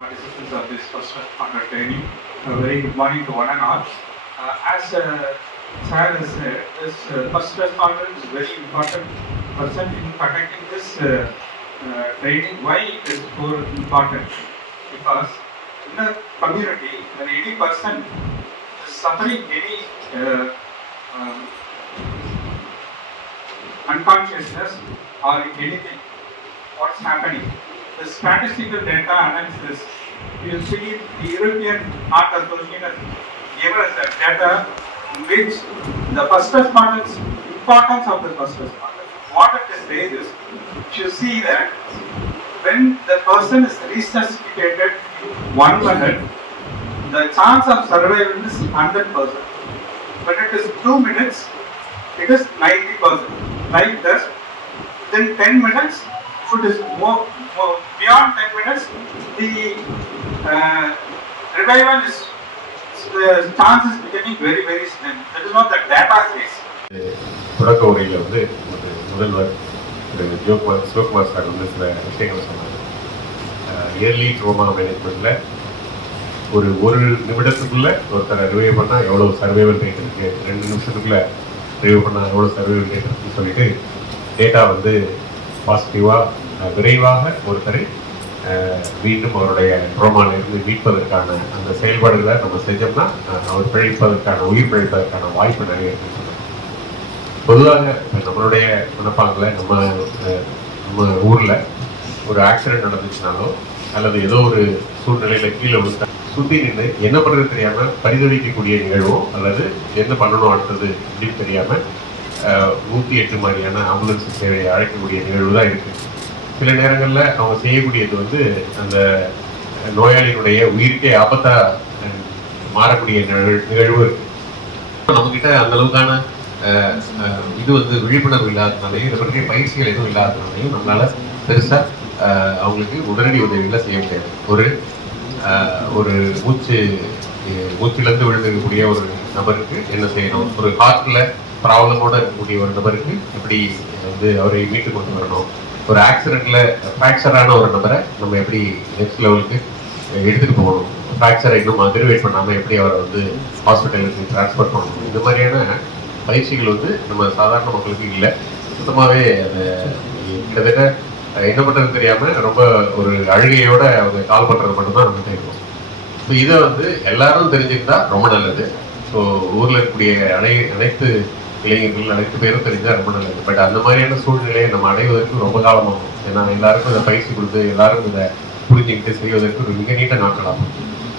Participants of this first responder training. A very good morning to one and all. As Sir has said, this first responder is very important person in conducting this training. Why it is so important? Because in a community, when any person is suffering any unconsciousness or anything, what's happening? The statistical data analysis, you see the European Heart Association gave us a data in which the first responders, importance of the first responders. What it says is, you see that when the person is resuscitated in 1 minute, the chance of survival is 100%. When it is 2 minutes, it is 90%. Like this, within 10 minutes, if it is more beyond 10 minutes, the revival is chance is becoming very, very slim. That is what the data says. தொடக்க உரையில் வந்து முதல்வர் Sivakumar sir வந்து சில விஷயங்களை சொன்னாங்க. Yearly trauma மேனேஜ்மெண்ட்டில் ஒரு நிமிடத்துக்குள்ள ஒருத்தரை ரிவைவ் பண்ணால் எவ்வளோ சர்வைவல் ரேட் இருக்குது, 2 நிமிஷத்துக்குள்ளே ரிவைவ் பண்ணால் எவ்வளோ சர்வைவல் ரேட் இருக்குன்னு சொல்லிட்டு டேட்டா வந்து பாசிட்டிவாக விரைவாக ஒருத்தரை மீண்டும் அவருடைய ட்ரோமாவிலிருந்து மீட்பதற்கான அந்த செயல்பாடுகளை நம்ம செஞ்சோம்னா அவர் பிழைப்பதற்கான உயிர் பிழைப்பதற்கான வாய்ப்பு நிறைய இருக்குன்னு சொன்னாங்க. பொதுவாக நம்மளுடைய மனப்பாங்கில் நம்ம ஊரில் ஒரு ஆக்சிடென்ட் நடந்துச்சுனாலோ அல்லது ஏதோ ஒரு சூழ்நிலையில் கீழே விழுந்தா சுற்றி நின்று என்ன பண்ணுறது தெரியாமல் பரிதவிக்கக்கூடிய நிகழ்வோ அல்லது என்ன பண்ணணும் அடுத்தது அப்படின்னு தெரியாமல் 108 மாதிரியான ஆம்புலன்ஸ் சேவையை அழைக்கக்கூடிய நிகழ்வு தான் இருக்குது. சில நேரங்களில் அவங்க செய்யக்கூடியது வந்து அந்த நோயாளியினுடைய உயிருக்கே ஆபத்தாக மாறக்கூடிய நிகழ்வு இருக்குது. நம்மக்கிட்ட அந்த அளவுக்கான இது வந்து விழிப்புணர்வு இல்லாததுனாலையும் இதை பற்றிய பயிற்சிகள் எதுவும் இல்லாததுனாலையும் நம்மளால் பெருசாக அவங்களுக்கு உடனடி உதவிகளை செய்ய முடியாது. ஒரு மூச்சிலிருந்து விழுந்திருக்கக்கூடிய ஒரு நபருக்கு என்ன செய்யணும், ஒரு ஹார்ட்டில் ப்ராப்ளமோடு இருக்கக்கூடிய ஒரு நபருக்கு எப்படி வந்து அவரை மீட்டு கொண்டு வரணும், ஒரு ஆக்சிடெண்ட்டில் ஃப்ராக்சரான ஒரு நபரை நம்ம எப்படி நெக்ஸ்ட் லெவலுக்கு எடுத்துகிட்டு போகணும், ஃப்ராக்சரை இன்னும் அக்ரிவேட் பண்ணாமல் எப்படி அவரை வந்து ஹாஸ்பிட்டலுக்கு ட்ரான்ஸ்ஃபர் பண்ணணும், இந்த மாதிரியான பயிற்சிகள் வந்து நம்ம சாதாரண மக்களுக்கு இல்லை. சுத்தமாகவே அது கிட்டத்தட்ட என்ன பண்ணுறது தெரியாமல் ரொம்ப ஒரு அழுகையோடு அவங்க கால் பண்ணுறது மட்டும்தான் நம்ம தெரியும். ஸோ இதை வந்து எல்லாரும் தெரிஞ்சுக்கிட்டா ரொம்ப நல்லது. ஸோ ஊரில் இருக்கக்கூடிய அனைத்து இளைஞர்கள் அனைத்து பேரும் தெரிஞ்சால் ரொம்ப நல்லது. பட் அந்த மாதிரியான சூழ்நிலையை நம்ம அடைவதற்கு ரொம்ப காலமாகும். ஏன்னா எல்லாருக்கும் இதை பயிற்சி கொடுத்து எல்லாரும் இதை புரிஞ்சுக்கிட்டு செய்வதற்கு ஒரு மிக நீண்ட நாட்கள் ஆகும்.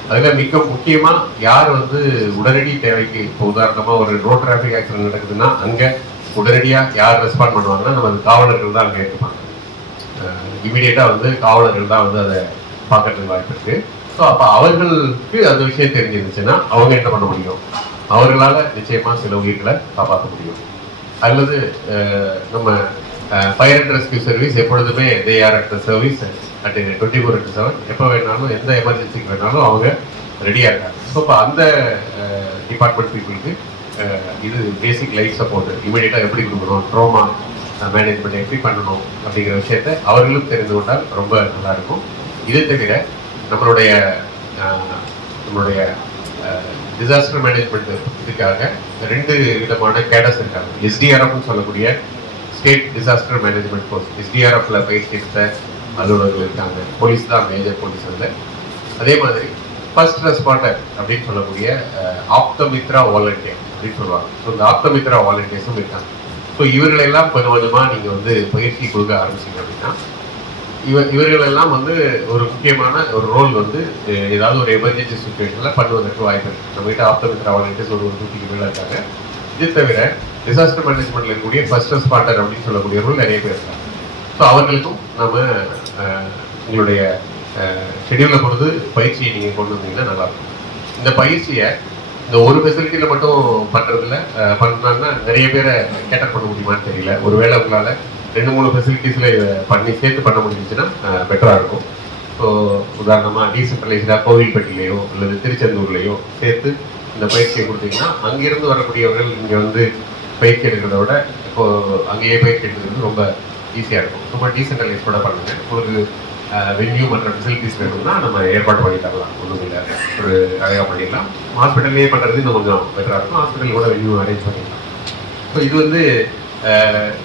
அதில் மிக முக்கியமாக யார் வந்து உடனடி தேவைக்கு, இப்போ உதாரணமாக ஒரு ரோட் டிராஃபிக் ஆக்சிடென்ட் நடக்குதுன்னா அங்கே உடனடியாக யார் ரெஸ்பாண்ட் பண்ணுவாங்கன்னா நம்ம காவலர்கள் தான் அங்கே இருப்பாங்க. இமீடியட்டாக வந்து காவலர்கள் தான் வந்து அதை பார்க்கறதுக்கு வாய்ப்பு இருக்குது. ஸோ அப்போ அவர்களுக்கு அந்த விஷயம் தெரிஞ்சிருந்துச்சுன்னா அவங்க என்ன பண்ண முடியும், அவர்களால் நிச்சயமாக சில உயிர்களை காப்பாற்ற முடியும். அல்லது நம்ம ஃபயர் அண்ட் ரெஸ்கியூ சர்வீஸ் எப்பொழுதுமே they are at the service at 24/7. எப்போ வேணாலும் எந்த எமர்ஜென்சிக்கு வேணாலும் அவங்க ரெடியாக இருக்காங்க. ஸோ இப்போ அந்த டிபார்ட்மெண்ட் பீப்புளுக்கு இது பேசிக் லைஃப் சப்போர்ட் இமீடியட்டாக எப்படி கொடுக்கணும், ட்ரோமா மேனேஜ்மெண்ட் எப்படி பண்ணணும் அப்படிங்கிற விஷயத்தை அவர்களும் தெரிந்து கொண்டால் ரொம்ப நல்லாயிருக்கும். இதை தவிர நம்மளுடைய டிசாஸ்டர் மேனேஜ்மெண்ட் இதுக்காக 2 விதமான கேடர்ஸ் இருக்காங்க. எஸ்டிஆர்எஃப்னு சொல்லக்கூடிய ஸ்டேட் டிசாஸ்டர் மேனேஜ்மெண்ட் ஃபோர்ஸ், எஸ்டிஆர்எஃப்ல பயிற்சி எடுத்த அலுவலர்கள் இருக்காங்க. போலீஸ் தான் மேஜர் போலீஸ் அதில். அதே மாதிரி ஃபர்ஸ்ட் ரெஸ்பாண்டர் அப்படின்னு சொல்லக்கூடிய ஆப்தமித்ரா வாலண்டியர் அப்படின்னு சொல்லுவாங்க. ஸோ இந்த ஆப்தமித்ரா வாலண்டியர்ஸும் இருக்காங்க. ஸோ இவர்களெல்லாம் கொஞ்சம் கொஞ்சமாக நீங்கள் வந்து பயிற்சி கொடுக்க ஆரம்பிச்சிங்க அப்படின்னா இவர்களெல்லாம் வந்து ஒரு முக்கியமான ஒரு ரோல் வந்து ஏதாவது ஒரு எமர்ஜென்சி சுச்சுவேஷனில் பண்ணுவதற்கு வாய்ப்பு இருக்குது. நம்மகிட்ட ஆப்தமித்ரா வாலண்டியர்ஸ் ஒரு 100க்கு மேலே இருக்காங்க. இது தவிர டிசாஸ்டர் மேனேஜ்மெண்ட்டில் இருக்கக்கூடிய ஃபர்ஸ்ட் ரெஸ்பாண்டர் அப்படின்னு சொல்லக்கூடியவர்கள் நிறைய பேர் இருக்காங்க. ஸோ அவர்களுக்கும் நம்ம உங்களுடைய ஷெடியூலில் பொறுத்து பயிற்சியை நீங்கள் கொண்டு வந்தீங்கன்னா நல்லாயிருக்கும். இந்த பயிற்சியை இந்த ஒரு ஃபெசிலிட்டியில் மட்டும் பண்ணுறதுல பண்ணாங்கன்னா நிறைய பேரை கேட்டர் பண்ண முடியுமான்னு தெரியல. ஒருவேளை உங்களால் 2-3 ஃபெசிலிட்டிஸில் இதை சேர்த்து பண்ண முடிஞ்சிச்சுன்னா பெட்டராக இருக்கும். ஸோ உதாரணமாக டீசென்ட்ரலைஸ்டாக கோவில்பட்டிலேயோ அல்லது திருச்செந்தூர்லேயோ சேர்த்து இந்த பயிற்சியை கொடுத்தீங்கன்னா அங்கேருந்து வரக்கூடியவர்கள் இங்கே வந்து பயிற்சி எடுக்கிறத விட இப்போது அங்கேயே பயிற்சி எடுக்கிறது ரொம்ப ஈஸியாக இருக்கும். ரொம்ப டீசென்ட்ரலைஸ்டோட பண்ணுங்கள். உங்களுக்கு வென்யூ மற்ற ஃபெசிலிட்டிஸ் வேணும்னா நம்ம ஏற்பாடு பண்ணி தரலாம். ஒன்றும் இல்லை, ஒரு அழகாக பண்ணிடலாம். ஹாஸ்பிட்டல்லே பண்ணுறது இன்னும் கொஞ்சம் பெட்டராக இருக்கும். ஹாஸ்பிட்டல் கூட வென்யூ அரேஞ்ச் பண்ணிடலாம். ஸோ இது வந்து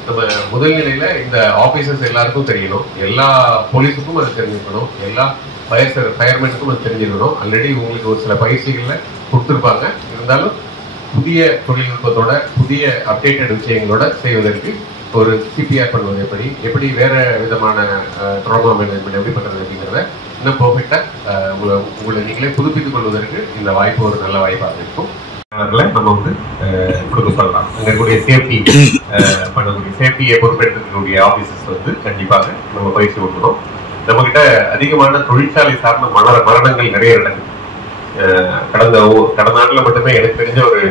நம்ம முதல் நிலையில் இந்த ஆஃபீஸர்ஸ் எல்லாருக்கும் தெரியணும், எல்லா போலீஸுக்கும் அது தெரிஞ்சுக்கணும், எல்லா ஃபயர்மேனுக்கும் அது தெரிஞ்சுக்கணும். ஆல்ரெடி உங்களுக்கு ஒரு சில பயிற்சிகளில் கொடுத்துருப்பாங்க. இருந்தாலும் புதிய தொழில்நுட்பத்தோட புதிய அப்டேட்டட் விஷயங்களோட செய்வதற்கு ஒரு சிபிஆர் பண்ணுவது எப்படி வேறு விதமான ட்ராமா மேனேஜ்மெண்ட் எப்படி பண்ணுறது அப்படிங்கிறத இன்னும் பர்ஃபெக்டாக உங்களை நீங்களே புதுப்பித்துக் கொள்வதற்கு இந்த வாய்ப்பு ஒரு நல்ல வாய்ப்பாக இருக்கும். நம்ம வந்து கொடுக்க சொல்லலாம். அங்கே இருக்கக்கூடிய சேஃப்டி பண்ணக்கூடிய சேஃப்டியை பொறுப்பெடுக்கக்கூடிய ஆஃபீஸர்ஸ் வந்து கண்டிப்பாக நம்ம பயிற்சி கொடுக்கணும். நம்மகிட்ட அதிகமான தொழிற்சாலை சார்ந்த மரணங்கள் நிறைய நடக்குது. கடந்த ஆண்டுல மட்டுமே எனக்கு தெரிஞ்ச ஒரு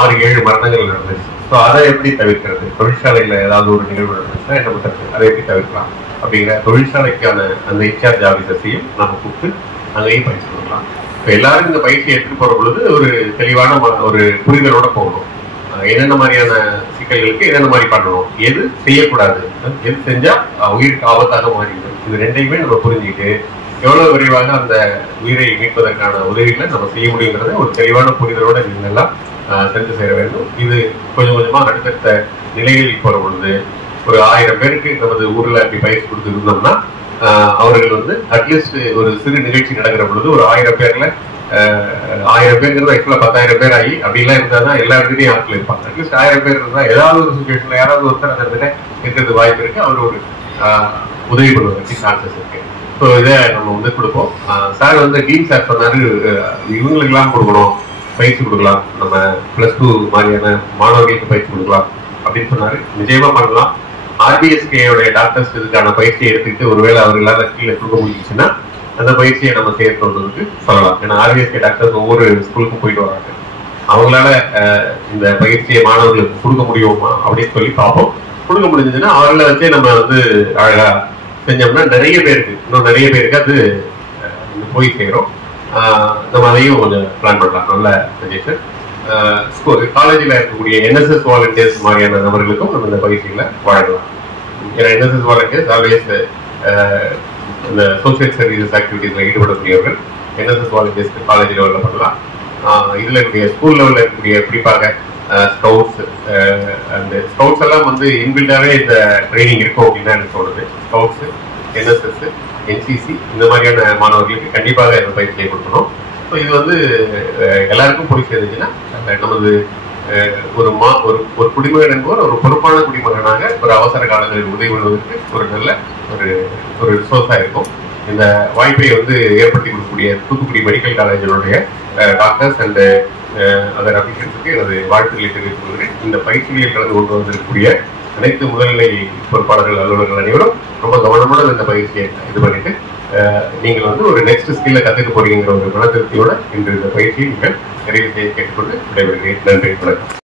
6-7 மரணங்கள் நடந்துச்சு. ஸோ அதை எப்படி தவிர்க்கிறது, தொழிற்சாலையில் ஏதாவது ஒரு நிகழ்வு நடந்துச்சுன்னா என்ன பண்ணுறது, அதை எப்படி தவிர்க்கலாம் அப்படிங்கிற தொழிற்சாலைக்கான அந்த இன்சார்ஜ் ஆஃபீஸர்ஸையும் நம்ம கூப்பிட்டு அங்கேயும் பயிற்சி கொடுக்கலாம். இப்போ எல்லாரும் இந்த பயிற்சியை எடுத்துட்டு போகிற பொழுது ஒரு தெளிவான ஒரு புரிதலோட போகணும். என்னென்ன மாதிரியான சிக்கல்களுக்கு என்னென்ன மாதிரி பண்ணணும், எது செய்யக்கூடாது, எது செஞ்சால் உயிருக்கு ஆபத்தாக மாறிடும், இது ரெண்டையுமே நம்ம புரிஞ்சுக்கிட்டு எவ்வளவு விரைவாக அந்த உயிரை மீட்பதற்கான உதவிகளை நம்ம செய்ய முடியுங்கிறத ஒரு தெளிவான புரிதலோட நீங்கள் எல்லாம் சென்று சேர வேண்டும். இது கொஞ்சம் கொஞ்சமாக அடுத்தடுத்த நிலைகளில் போகிற பொழுது ஒரு 1000 பேருக்கு நமது ஊரில் அப்படி பயிற்சி கொடுத்து இருந்தோம்னா அவர்கள் வந்து அட்லீஸ்ட் ஒரு சிறு நிகழ்ச்சி நடக்கிற பொழுது ஒரு 1000 பேர்ல 1000 பேருங்கிறது ஆக்சுவலாக 10,000 பேர் ஆகி அப்படிலாம் இருந்தால் தான் எல்லா இடத்துலையும் ஆட்கள் இருப்பாங்க. அட்லீஸ்ட் 1000 பேர் இருந்தால் ஏதாவது ஒரு சுச்சுவேஷன்ல யாராவது ஒருத்தர் அந்த இடத்துல இருக்கிறது வாய்ப்பு இருக்கு, அவர் ஒரு உதவி பண்ணுவதற்கு சான்சஸ் இருக்கு. ஸோ இதை நம்ம வந்து கொடுப்போம். சார் வந்து டீன் சார் சொன்னாரு இவங்களுக்கெல்லாம் கொடுக்கணும், பயிற்சி கொடுக்கலாம், நம்ம +2 மாதிரியான மாணவர்களுக்கு பயிற்சி கொடுக்கலாம் அப்படின்னு சொன்னாரு. நிச்சயமா பண்ணலாம். ஆர்பிஎஸ்கேயோடைய டாக்டர்ஸ் இதுக்கான பயிற்சியை எடுத்துக்கிட்டு ஒருவேளை அவர்களால் கீழே கொடுக்க முடிஞ்சுச்சுன்னா அந்த பயிற்சியை நம்ம சேர்த்து சொல்லலாம். ஏன்னா ஆர்பிஎஸ்கே டாக்டர்ஸ் ஒவ்வொரு ஸ்கூலுக்கும் போயிட்டு வராங்க. அவங்களால இந்த பயிற்சியை மாணவர்களுக்கு கொடுக்க முடியுமா அப்படின்னு சொல்லி பார்ப்போம். கொடுக்க முடிஞ்சதுன்னா அவர்களை வச்சே நம்ம வந்து அழகா செஞ்சோம்னா இன்னும் நிறைய பேருக்கு அது போய் சேரும். நம்ம அதையும் கொஞ்சம் பிளான் பண்ணலாம். நல்ல சஜஷன். காலேஜில் இருக்கக்கூடிய என்எஸ்எஸ் வாலண்டியர்ஸ் மாதிரியான நபர்களுக்கும் நம்ம இந்த பயிற்சிகளை வழங்கலாம். ஏன்னா என்எஸ்எஸ் வாலண்டியர்ஸ் ஆல்வேஸ் இந்த சோசியல் சர்வீசஸ் ஆக்டிவிட்டீஸ்ல ஈடுபடக்கூடியவர்கள் என்எஸ்எஸ் வாலண்டியர்ஸ்க்கு காலேஜ் லெவலில் பண்ணலாம். இதில் இருக்கக்கூடிய ஸ்கூல் லெவலில் இருக்கக்கூடிய குறிப்பாக ஸ்கவுட்ஸ் அந்த ஸ்கவுட்ஸ் எல்லாம் வந்து இன்பில்டாகவே இந்த ட்ரைனிங் இருக்கும் அப்படின்னு எனக்கு தோணுது. ஸ்கவுட்ஸ், என்எஸ்எஸ், என்சிசி இந்த மாதிரியான மாணவர்களுக்கு கண்டிப்பாக இந்த பயிற்சியை கொடுக்கணும். ஸோ இது வந்து எல்லாருக்கும் போய் சேர்ந்துச்சுன்னா நமது ஒரு குடிமகன் என்பவர் ஒரு பொறுப்பான குடிமகனாக ஒரு அவசர காலங்களில் உதவி பண்ணுவதற்கு ஒரு நல்ல ஒரு ரிசோர்ஸாக இருக்கும். இந்த வாய்ப்பை வந்து ஏற்படுத்தி கொடுக்கக்கூடிய தூத்துக்குடி மெடிக்கல் காலேஜினுடைய டாக்டர்ஸ் அண்ட் அதர் அபிஷியல்ஸுக்கு எனது வாழ்த்துக்களை தெரிவித்துக் கொள்கிறேன். இந்த பயிற்சிகளில் கலந்து கொண்டு வந்திருக்கக்கூடிய அனைத்து முதல்நிலை பொறுப்பாளர்கள், அலுவலர்கள் அனைவரும் ரொம்ப கவனமான இந்த பயிற்சியை இது பண்ணிட்டு நீங்கள் வந்து ஒரு நெக்ஸ்ட் ஸ்கில்ல கற்றுக்க போறீங்கிற ஒரு மன திருப்தியோட இன்று இந்த பயிற்சியை நீங்கள் நிறைவு செய்ய கேட்டுக்கொண்டு விடைபெறுகிறேன். நன்றி, வணக்கம்.